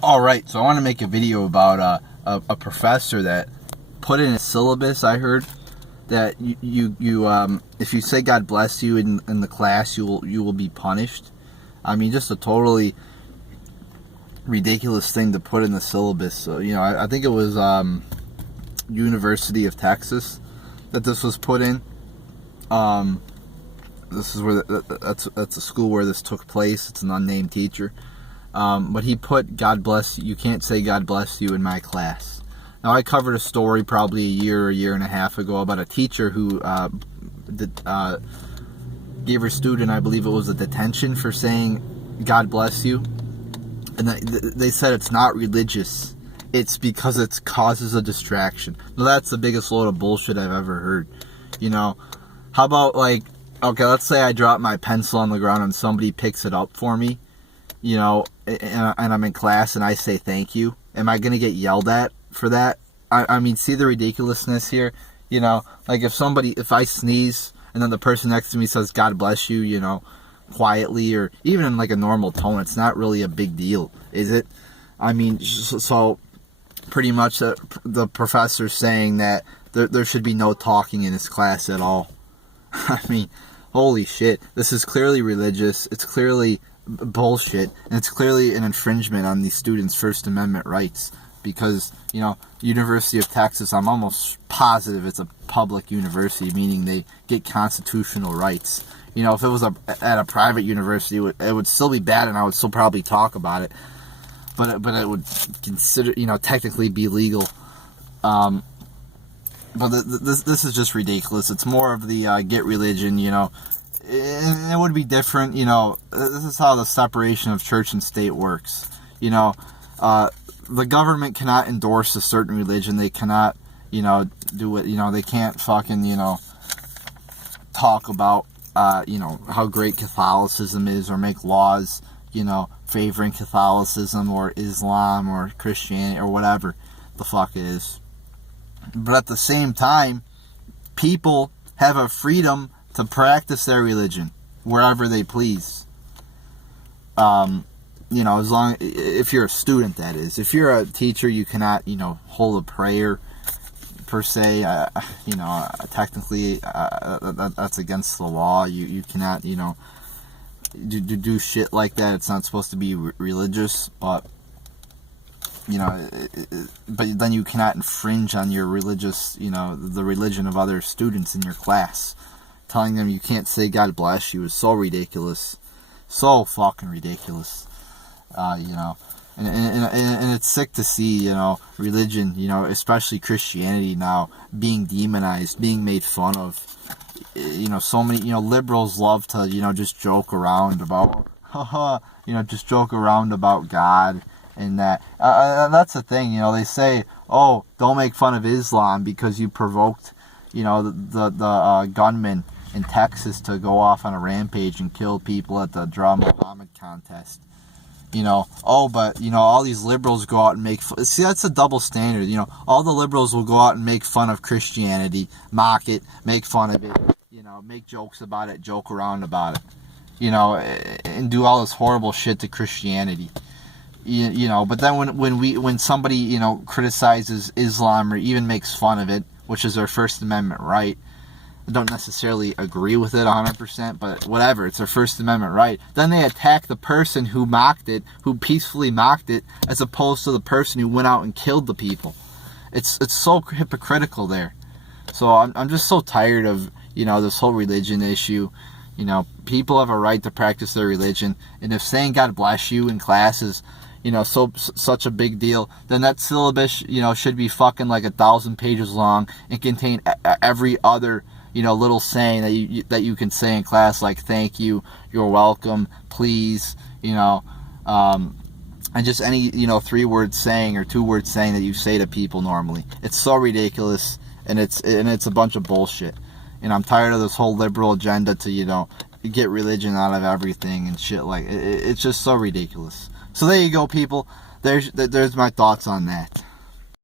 All right, so I want to make a video about a professor that put in a syllabus. I heard that if you say God bless you in the class, you will be punished. I mean, just a totally ridiculous thing to put in the syllabus. So, I think it was University of Texas that this was put in. This is where that's a school where this took place. It's an unnamed teacher. But he put God bless you can't say God bless you in my class. Now, I covered a story probably a year and a half ago about a teacher who gave her student, I believe it was a detention for saying God bless you. And they said it's not religious. It's because it causes a distraction. Now, that's the biggest load of bullshit I've ever heard. How about, okay, let's say I drop my pencil on the ground and somebody picks it up for me, and I'm in class and I say thank you. Am I going to get yelled at for that? I mean, see the ridiculousness here? If I sneeze and then the person next to me says God bless you, quietly or even in a normal tone, it's not really a big deal, is it? I mean, so pretty much the professor's saying that there should be no talking in his class at all. I mean, holy shit. This is clearly religious. It's clearly bullshit. And it's clearly an infringement on these students' First Amendment rights. Because, University of Texas, I'm almost positive it's a public university, meaning they get constitutional rights. If it was at a private university, it would still be bad, and I would still probably talk about it. But it would consider, technically be legal. But this is just ridiculous. It's more of the get religion, it would be different, this is how the separation of church and state works. The government cannot endorse a certain religion. They cannot, do it, they can't fucking, talk about, how great Catholicism is or make laws, favoring Catholicism or Islam or Christianity or whatever the fuck it is. But at the same time, people have a freedom to practice their religion wherever they please. As long, if you're a student, that is. If you're a teacher, you cannot, hold a prayer, per se. Technically, that's against the law. You cannot, do shit like that. It's not supposed to be religious, but, but then you cannot infringe on your religious, the religion of other students in your class. Telling them you can't say God bless you is so ridiculous. So fucking ridiculous. And it's sick to see, religion, especially Christianity now being demonized, being made fun of. So many, liberals love to, just joke around about, just joke around about God and that. And that's the thing, they say, oh, don't make fun of Islam because you provoked, the gunman in Texas to go off on a rampage and kill people at the Draw Muhammad contest. But all these liberals go out and make fun. See, that's a double standard. All the liberals will go out and make fun of Christianity, mock it, make fun of it, make jokes about it, joke around about it, and do all this horrible shit to Christianity. But then when somebody, criticizes Islam or even makes fun of it, which is their First Amendment right, I don't necessarily agree with it 100%, but whatever, it's their First Amendment right. Then they attack the person who mocked it, who peacefully mocked it, as opposed to the person who went out and killed the people. It's so hypocritical there. So I'm just so tired of, this whole religion issue. People have a right to practice their religion, and if saying God bless you in class is, such a big deal, then that syllabus, should be fucking 1,000 pages long and contain every other little saying that you can say in class, like thank you, you're welcome, please, and just any 3-word saying or 2-word saying that you say to people normally. It's so ridiculous, and it's a bunch of bullshit. I'm tired of this whole liberal agenda to get religion out of everything and shit. It's just so ridiculous. So there you go, people. There's my thoughts on that.